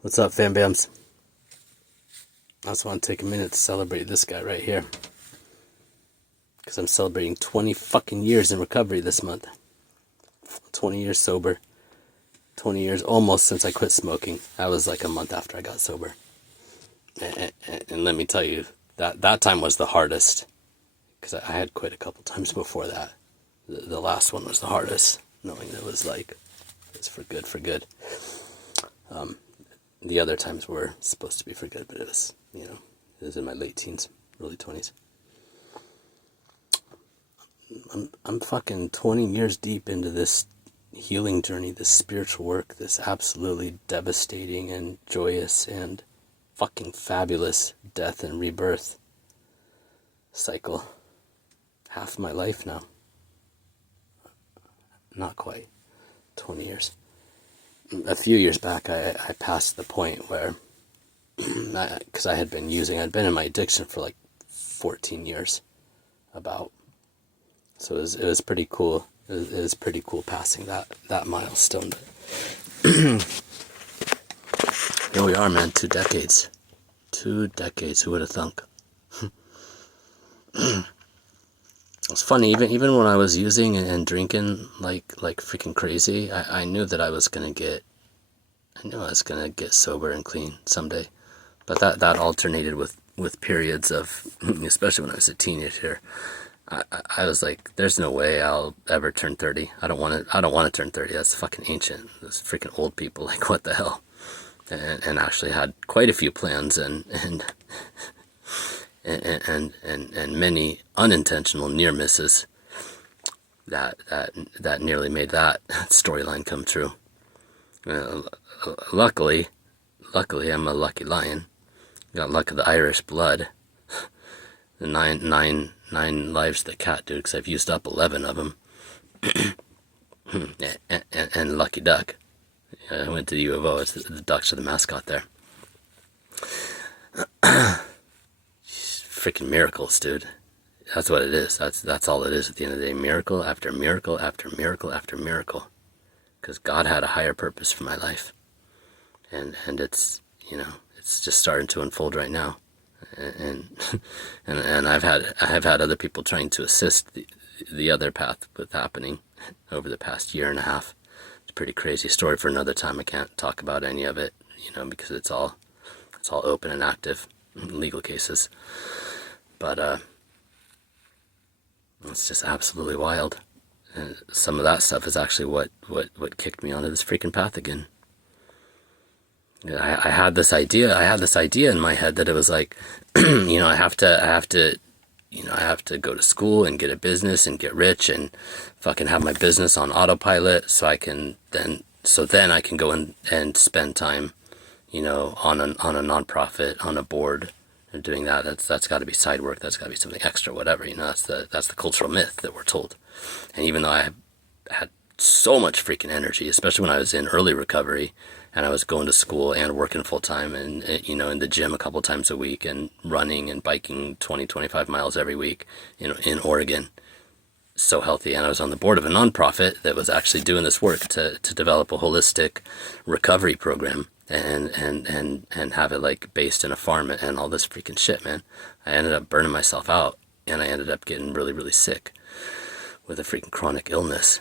What's up, fam bams? I just want to take a minute to celebrate this guy right here. Because I'm celebrating 20 fucking years in recovery this month. 20 years sober. 20 years almost since I quit smoking. That was like a month after I got sober. And let me tell you, that time was the hardest. Because I had quit a couple times before that. The last one was the hardest. Knowing that it was like, it's for good. The other times were supposed to be for good, but it was, it was in my late teens, early 20s. I'm fucking 20 years deep into this healing journey, this spiritual work, this absolutely devastating and joyous and fucking fabulous death and rebirth cycle. Half my life now. Not quite. 20 years. A few years back, I passed the point where, because I'd been in my addiction for like 14 years, about. So it was pretty cool. It was pretty cool passing that milestone. Here we are, man. 2 decades. 2 decades. Who would have thunk? It's funny. Even when I was using and drinking like freaking crazy, I knew that I was gonna get sober and clean someday. But that alternated with periods of, especially when I was a teenager. I was like, there's no way I'll ever turn 30. I don't want to turn 30. That's fucking ancient. Those freaking old people, like, what the hell? And actually had quite a few plans and many unintentional near misses that nearly made that storyline come true. Luckily, I'm a lucky lion. Got luck of the Irish blood. The nine lives the cat, dude, because I've used up 11 of them. and lucky duck. I went to the U of O. It's the ducks are the mascot there. Freaking miracles, dude. That's what it is. That's all it is at the end of the day. Miracle after miracle after miracle after miracle. Because God had a higher purpose for my life. And it's, it's just starting to unfold right now. And I have had other people trying to assist the other path with happening over the past year and a half. It's a pretty crazy story for another time. I can't talk about any of it, because it's all open and active legal cases. But it's just absolutely wild. And some of that stuff is actually what kicked me onto this freaking path again. I had this idea in my head that it was like, I have to go to school and get a business and get rich and fucking have my business on autopilot so then I can go and spend time, on a nonprofit, on a board, and doing that. That's got to be side work. That's got to be something extra, whatever. That's the cultural myth that we're told. And even though I had so much freaking energy, especially when I was in early recovery, and I was going to school and working full time and, in the gym a couple times a week and running and biking 20-25 miles every week, in Oregon. So healthy. And I was on the board of a nonprofit that was actually doing this work to develop a holistic recovery program and have it like based in a farm and all this freaking shit, man. I ended up burning myself out and I ended up getting really, really sick with a freaking chronic illness.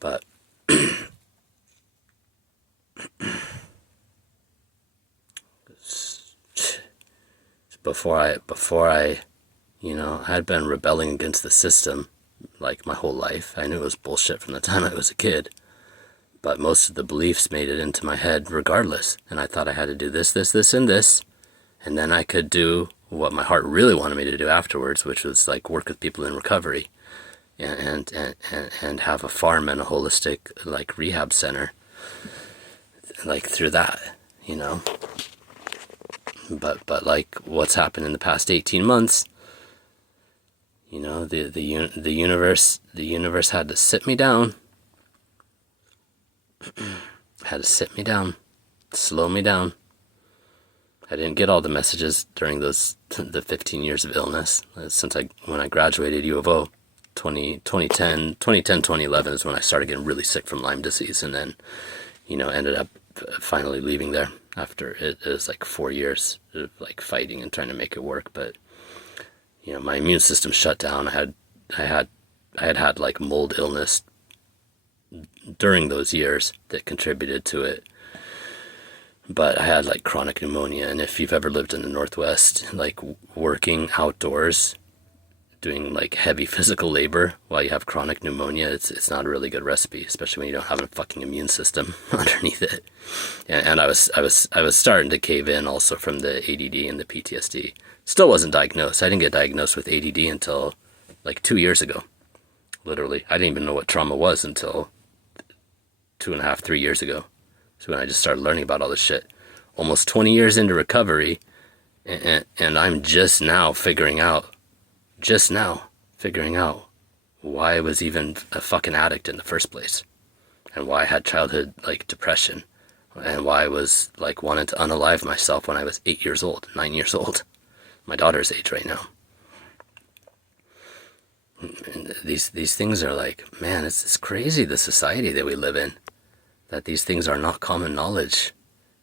But before I had been rebelling against the system like my whole life. I knew it was bullshit from the time I was a kid, but most of the beliefs made it into my head regardless. And I thought I had to do this, and this, and then I could do what my heart really wanted me to do afterwards, which was like work with people in recovery and have a farm and a holistic like rehab center, like through that, But like what's happened in the past 18 months, the universe had to sit me down, slow me down. I didn't get all the messages during the 15 years of illness when I graduated U of O. 2010, 2011 is when I started getting really sick from Lyme disease, and then, ended up finally leaving there after it was like 4 years of like fighting and trying to make it work. But my immune system shut down. I had like mold illness during those years that contributed to it. But I had like chronic pneumonia, and if you've ever lived in the Northwest, like working outdoors, doing like heavy physical labor while you have chronic pneumonia, it's not a really good recipe, especially when you don't have a fucking immune system underneath it. And I was starting to cave in also from the ADD and the PTSD. Still wasn't diagnosed. I didn't get diagnosed with ADD until like 2 years ago. Literally, I didn't even know what trauma was until 2.5, 3 years ago. So when I just started learning about all this shit, almost 20 years into recovery, and I'm just now figuring out why I was even a fucking addict in the first place, and why I had childhood like depression, and why I was like wanting to unalive myself when I was 9 years old, my daughter's age right now. And these things are like, man, it's crazy, the society that we live in, that these things are not common knowledge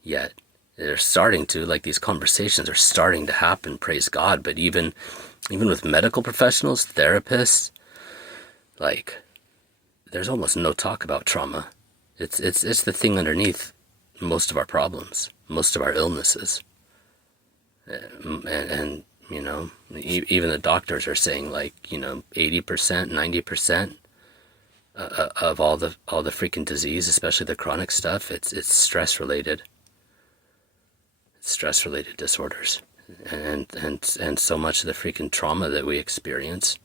yet. They're starting to, like, these conversations are starting to happen, praise God. But even with medical professionals, therapists, like, there's almost no talk about trauma. It's the thing underneath most of our problems, most of our illnesses. And even the doctors are saying, like, 80%, 90% of all the freaking disease, especially the chronic stuff, it's stress related. It's stress related disorders, and so much of the freaking trauma that we experience,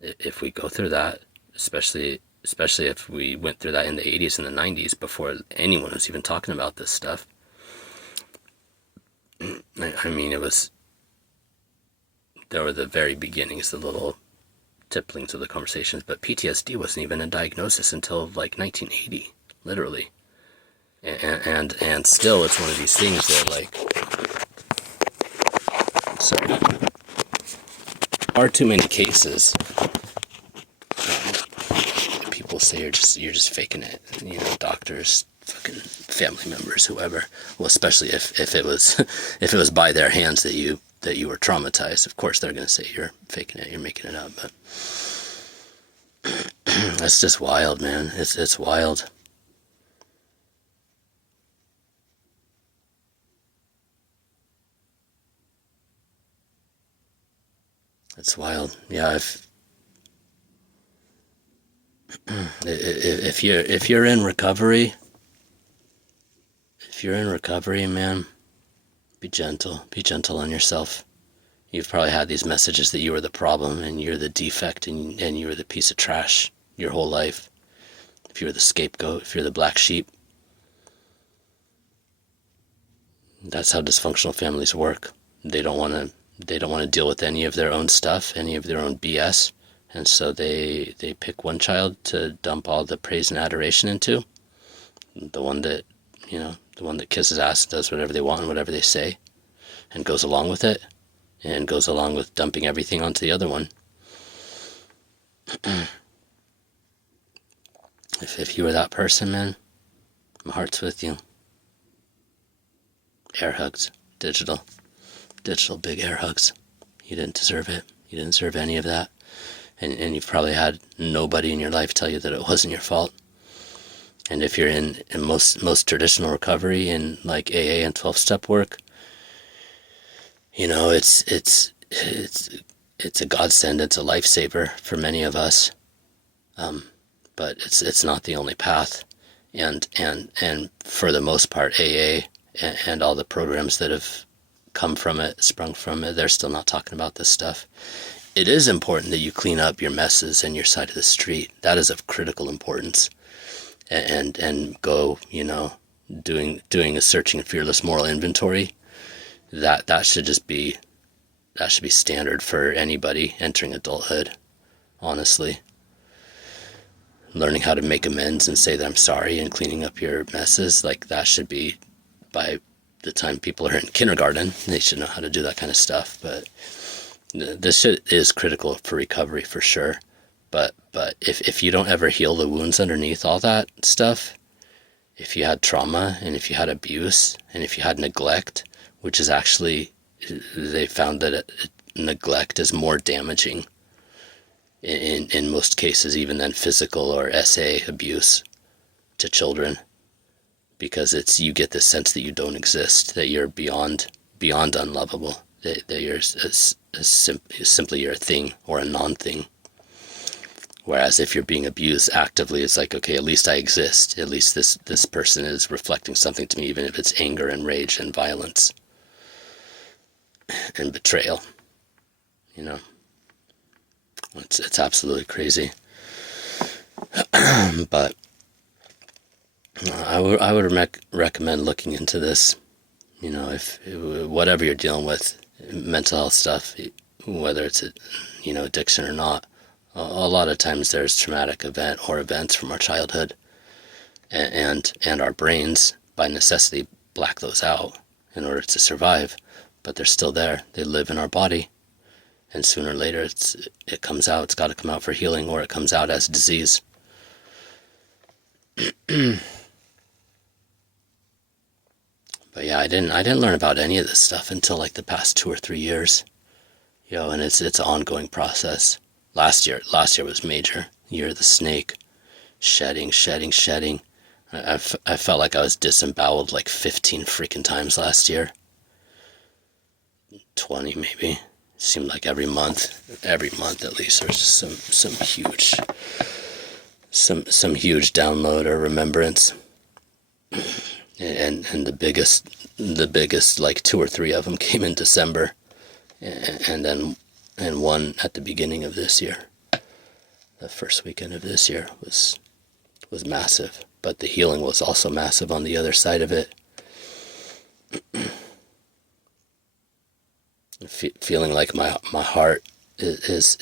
if we go through that, especially if we went through that in the 80s and the 90s before anyone was even talking about this stuff. I mean, there were the very beginnings, the little tipplings of the conversations, but PTSD wasn't even a diagnosis until like 1980, literally. And still, it's one of these things that, like, so are too many cases. People say you're just faking it. Doctors, fucking family members, whoever. Well, especially if it was by their hands that you were traumatized. Of course, they're gonna say you're faking it, you're making it up. But that's just wild, man. It's wild. It's wild. Yeah, if you're in recovery, man, be gentle. Be gentle on yourself. You've probably had these messages that you are the problem and you're the defect and you are the piece of trash your whole life. If you're the scapegoat, if you're the black sheep. That's how dysfunctional families work. They don't want to deal with any of their own stuff, any of their own BS, and so they pick one child to dump all the praise and adoration into. The one that kisses ass, does whatever they want and whatever they say, and goes along with it, and goes along with dumping everything onto the other one. If you were that person, man, my heart's with you. Air hugs, digital big air hugs. You didn't deserve it. You didn't deserve any of that. And you've probably had nobody in your life tell you that it wasn't your fault. And if you're in most traditional recovery in like AA and 12-step work, it's a godsend. It's a lifesaver for many of us. But it's not the only path. And for the most part, AA and all the programs that have come from it, sprung from it, they're still not talking about this stuff. It is important that you clean up your messes and your side of the street. That is of critical importance. And go, doing a searching and fearless moral inventory. That should be standard for anybody entering adulthood, honestly. Learning how to make amends and say that I'm sorry and cleaning up your messes, like that should be, by the time people are in kindergarten, they should know how to do that kind of stuff. But this shit is critical for recovery for sure. But if you don't ever heal the wounds underneath all that stuff, if you had trauma and if you had abuse and if you had neglect, which is actually, they found that neglect is more damaging in most cases even than physical or SA abuse to children, because it's, you get this sense that you don't exist, that you're beyond unlovable, that you're simply you're a thing or a non-thing. Whereas if you're being abused actively, it's like, okay, at least I exist. At least this person is reflecting something to me, even if it's anger and rage and violence and betrayal. You know, it's absolutely crazy. But I would recommend looking into this. You know, if whatever you're dealing with, mental health stuff, whether it's addiction or not, a lot of times there's traumatic event or events from our childhood, and our brains by necessity black those out in order to survive, but they're still there. They live in our body, and sooner or later it comes out. It's got to come out for healing, or it comes out as disease. But yeah, I didn't learn about any of this stuff until like the past 2 or 3 years, and it's an ongoing process. Last year was major. Year of the snake, shedding. I felt like I was disemboweled like 15 freaking times last year. 20 maybe. It seemed like every month at least, there's some huge download or remembrance. And the biggest like 2 or 3 of them came in December, and one at the beginning of this year. The first weekend of this year was massive, but the healing was also massive on the other side of it. Feeling like my heart is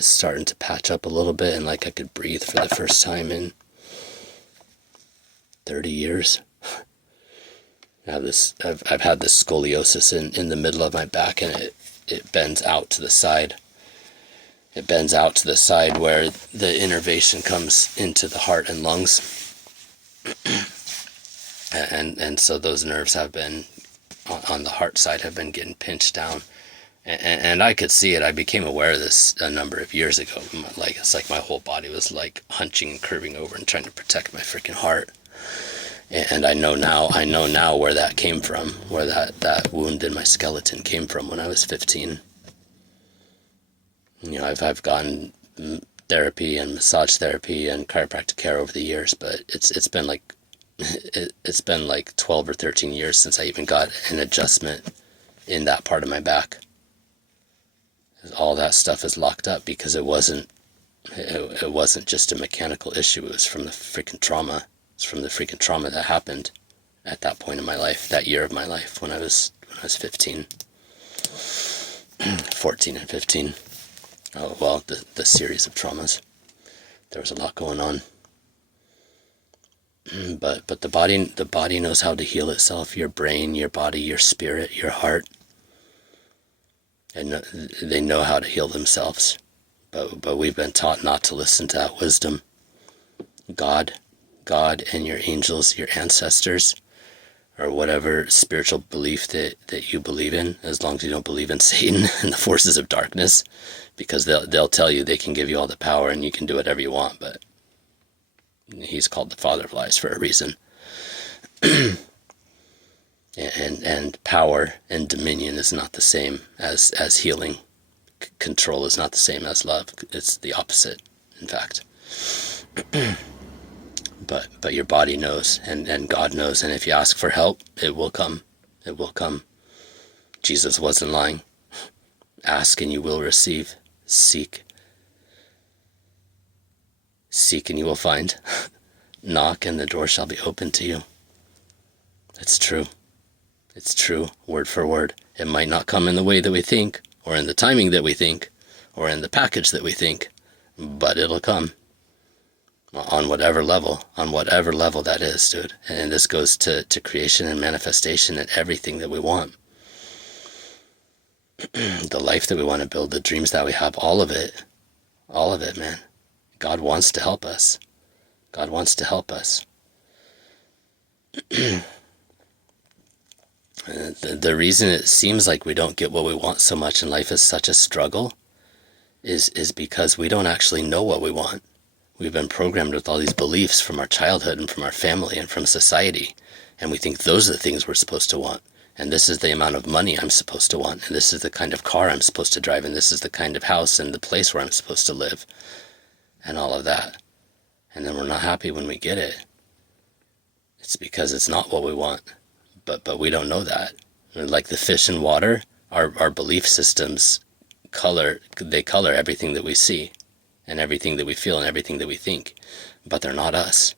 starting to patch up a little bit, and like I could breathe for the first time in 30 years. I've had this scoliosis in the middle of my back, and it bends out to the side. It bends out to the side where the innervation comes into the heart and lungs. And so those nerves have been, on the heart side, have been getting pinched down. And I could see it. I became aware of this a number of years ago. Like, it's like my whole body was like hunching and curving over and trying to protect my freaking heart. And I know now where that came from, where that wound in my skeleton came from when I was 15. I've gotten therapy and massage therapy and chiropractic care over the years, but it's been like 12 or 13 years since I even got an adjustment in that part of my back. All that stuff is locked up because it wasn't just a mechanical issue. It was from the freaking trauma. It's from the freaking trauma that happened at that point in my life, that year of my life, when I was 15, 14 and 15. Oh, well, the series of traumas. There was a lot going on. But the body knows how to heal itself. Your brain, your body, your spirit, your heart. And they know how to heal themselves. But we've been taught not to listen to that wisdom. God and your angels, your ancestors, or whatever spiritual belief that you believe in, as long as you don't believe in Satan and the forces of darkness, because they'll tell you they can give you all the power and you can do whatever you want, but he's called the father of lies for a reason. and power and dominion is not the same as healing. Control is not the same as love. It's the opposite, in fact. But your body knows, and God knows, and if you ask for help, it will come. It will come. Jesus wasn't lying. Ask and you will receive. Seek and you will find. Knock and the door shall be opened to you. It's true. It's true, word for word. It might not come in the way that we think, or in the timing that we think, or in the package that we think, but it'll come. On whatever level that is, dude. And this goes to creation and manifestation and everything that we want. The life that we want to build, the dreams that we have, all of it, man. God wants to help us. God wants to help us. The reason it seems like we don't get what we want so much and life is such a struggle is because we don't actually know what we want. We've been programmed with all these beliefs from our childhood and from our family and from society, and we think those are the things we're supposed to want. And this is the amount of money I'm supposed to want, and this is the kind of car I'm supposed to drive, and this is the kind of house and the place where I'm supposed to live, and all of that. And then we're not happy when we get it. It's because it's not what we want, but we don't know that. Like the fish in water, our belief systems color everything that we see, and everything that we feel, and everything that we think, but they're not us.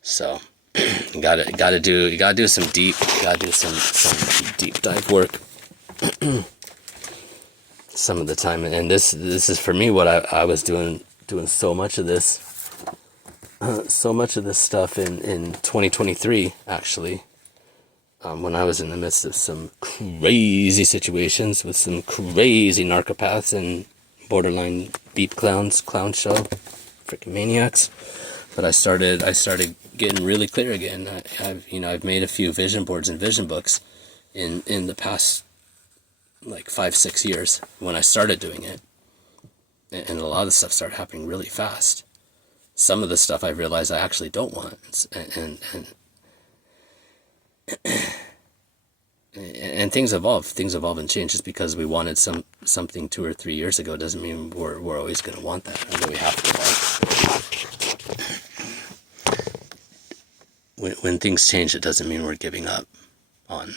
So you gotta do some deep deep dive work some of the time. And this is for me what I was doing so much of this stuff in 2023, actually, when I was in the midst of some crazy situations with some crazy narcopaths and borderline beep clown show, freaking maniacs. But I started getting really clear again. I've made a few vision boards and vision books in the past like 5-6 years when I started doing it, and a lot of the stuff started happening really fast. Some of the stuff I realized I actually don't want, and things evolve and change. Just because we wanted something 2 or 3 years ago doesn't mean we're always going to want that, or that we have to evolve. When things change, it doesn't mean we're giving up on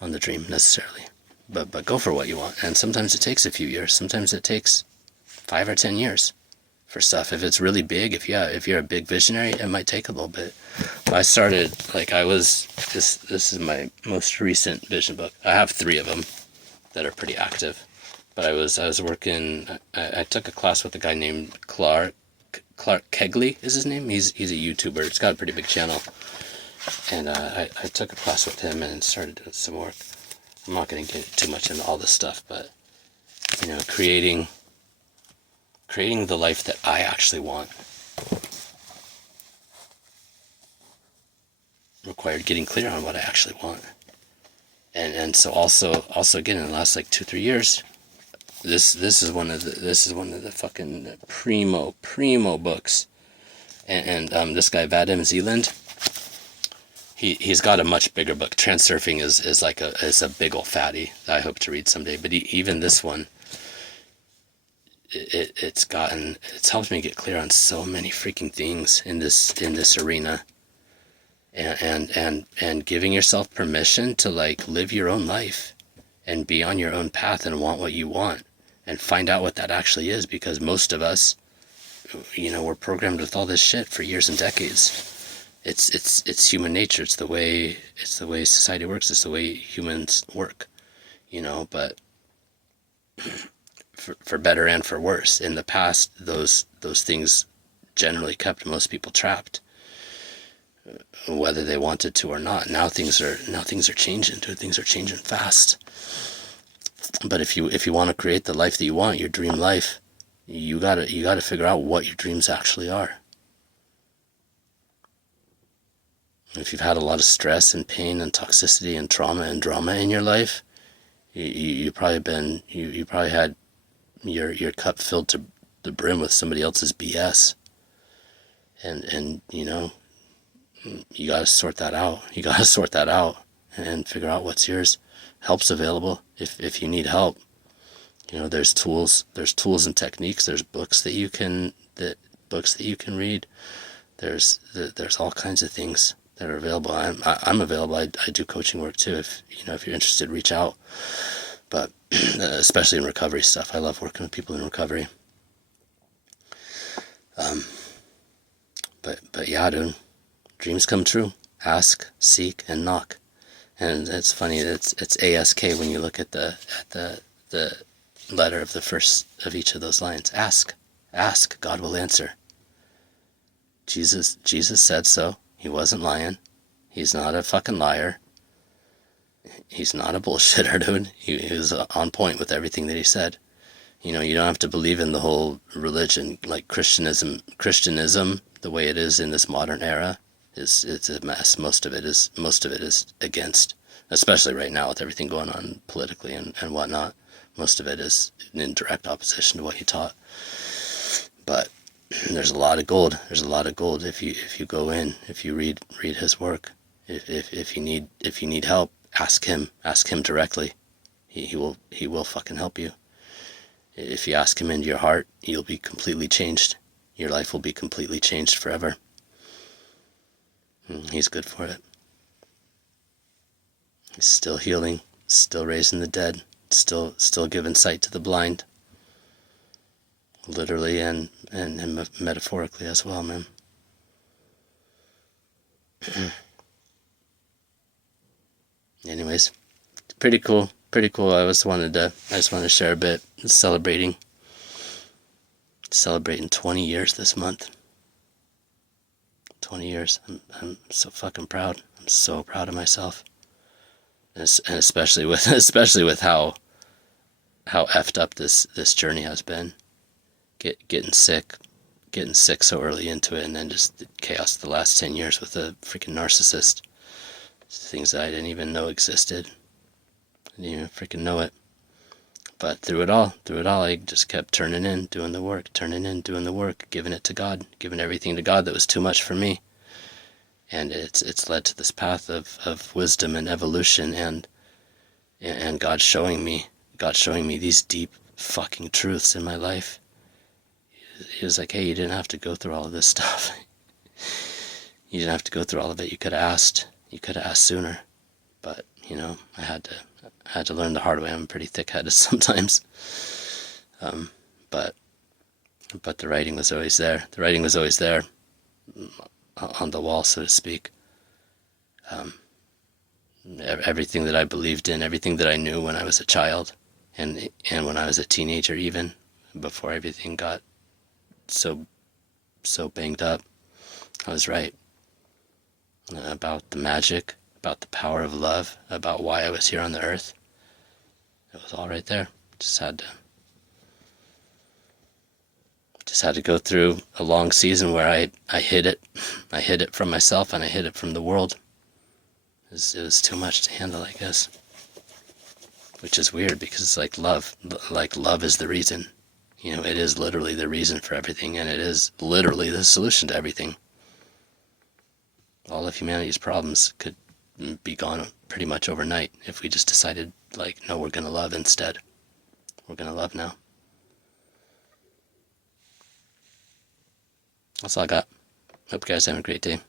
the dream necessarily, but go for what you want. And sometimes it takes a few years, sometimes it takes 5 or 10 years for stuff. If it's really big, if you're a big visionary, it might take a little bit. But I started, this is my most recent vision book. I have 3 of them that are pretty active, but I was working, I took a class with a guy named Clark Kegley is his name. He's a YouTuber. It's got a pretty big channel, and I took a class with him and started doing some work. I'm not going to get too much into all this stuff, but creating the life that I actually want required getting clear on what I actually want. And so also again, in the last 2-3 years, this is one of the fucking primo books. And this guy Vadim Zeeland, he's got a much bigger book. Transurfing is a big old fatty that I hope to read someday. But even this one, it's helped me get clear on so many freaking things in this arena, and giving yourself permission to live your own life and be on your own path and want what you want and find out what that actually is. Because most of us, we're programmed with all this shit for years and decades. It's human nature. It's the way society works. It's the way humans work, but for better and for worse. In the past, those things generally kept most people trapped, whether they wanted to or not. Now things are changing. Things are changing fast. But if you want to create the life that you want, your dream life, you gotta figure out what your dreams actually are. If you've had a lot of stress and pain and toxicity and trauma and drama in your life, you probably had your cup filled to the brim with somebody else's BS, and you gotta sort that out. And figure out what's yours. Help's available if you need help. There's tools and techniques. There's books that you can read. There's all kinds of things that are available. I'm available. I do coaching work too. If you're interested, reach out. But especially in recovery stuff, I love working with people in recovery. But yeah, dude, dreams come true. Ask, seek, and knock. And it's funny. It's ASK when you look at the letter of the first of each of those lines. Ask, God will answer. Jesus said so. He wasn't lying. He's not a fucking liar. He's not a bullshitter, dude. He was on point with everything that he said. You don't have to believe in the whole religion, like Christianism, the way it is in this modern era. it's a mess. Most of it is against, especially right now with everything going on politically and whatnot. Most of it is in direct opposition to what he taught. But there's a lot of gold. There's a lot of gold if you go in, if you read his work. If you need help, ask him directly. He will fucking help you. If you ask him into your heart, you'll be completely changed. Your life will be completely changed forever. He's good for it. He's still healing, still raising the dead, still giving sight to the blind. Literally and metaphorically as well, man. Anyways, pretty cool. I just wanted to share a bit. Celebrating 20 years this month. 20 years. I'm so fucking proud. I'm so proud of myself. And especially with how effed up this journey has been. Getting sick so early into it, and then just the chaos the last 10 years with a freaking narcissist. Things that I didn't even know existed. I didn't even freaking know it. But through it all, I just kept turning in, doing the work, giving it to God, giving everything to God that was too much for me. And it's led to this path of wisdom and evolution, and God showing me these deep fucking truths in my life. He was like, hey, you didn't have to go through all of this stuff. You didn't have to go through all of it. You could have asked sooner. But, I had to learn the hard way. I'm pretty thick-headed sometimes. But the writing was always there. The writing was always there on the wall, so to speak. Everything that I believed in, everything that I knew when I was a child, and when I was a teenager even, before everything got so banged up, I was right. About the magic, about the power of love, about why I was here on the earth. It was all right there. Just had to go through a long season where I hid it. I hid it from myself, and I hid it from the world. It was too much to handle, I guess. Which is weird, because it's like love is the reason. It is literally the reason for everything, and it is literally the solution to everything. All of humanity's problems could be gone pretty much overnight if we just decided, no, we're going to love instead. We're going to love now. That's all I got. Hope you guys have a great day.